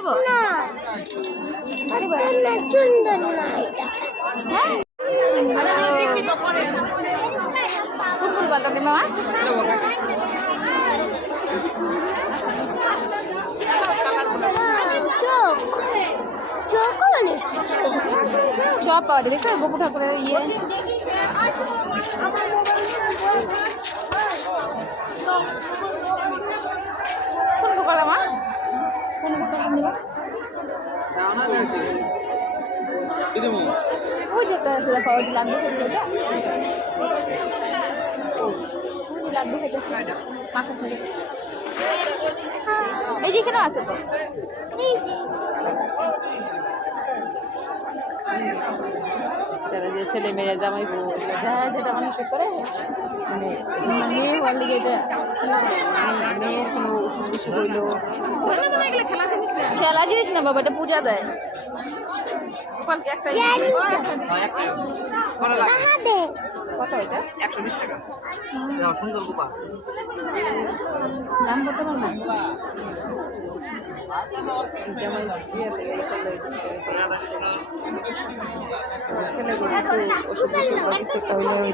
নেব না না সুন্দর না এটা হ্যাঁ কোন ফুলটা দেবে মা চোখ চোখ মানে সব পাওয়া যাবে স্যার গোপু ঠাকুরের ইয়ে কোন গোপাল মা কোন গোপাল দেবা ওই যেতে আছে দেখো ওই লাড্ডু খেতে ওই লাড্ডু খেতেছে মাখা খেতে এই যেখানে আছে তো যারা যে ছেলে মেয়ে জামাই যারা যেটা মানুষ করে মানে মেয়ে হওয়ার লিগে এটা মেয়ের কোনো অসুখ বিসুখ হইলো খেলা জিনিস না বাবা এটা পূজা দেয় গোপালকে একটা কত এটা 120 টাকা সুন্দর গোপাল দাম কত পারবো ছেলে কিছু ওষুধ কিছু করলে ওই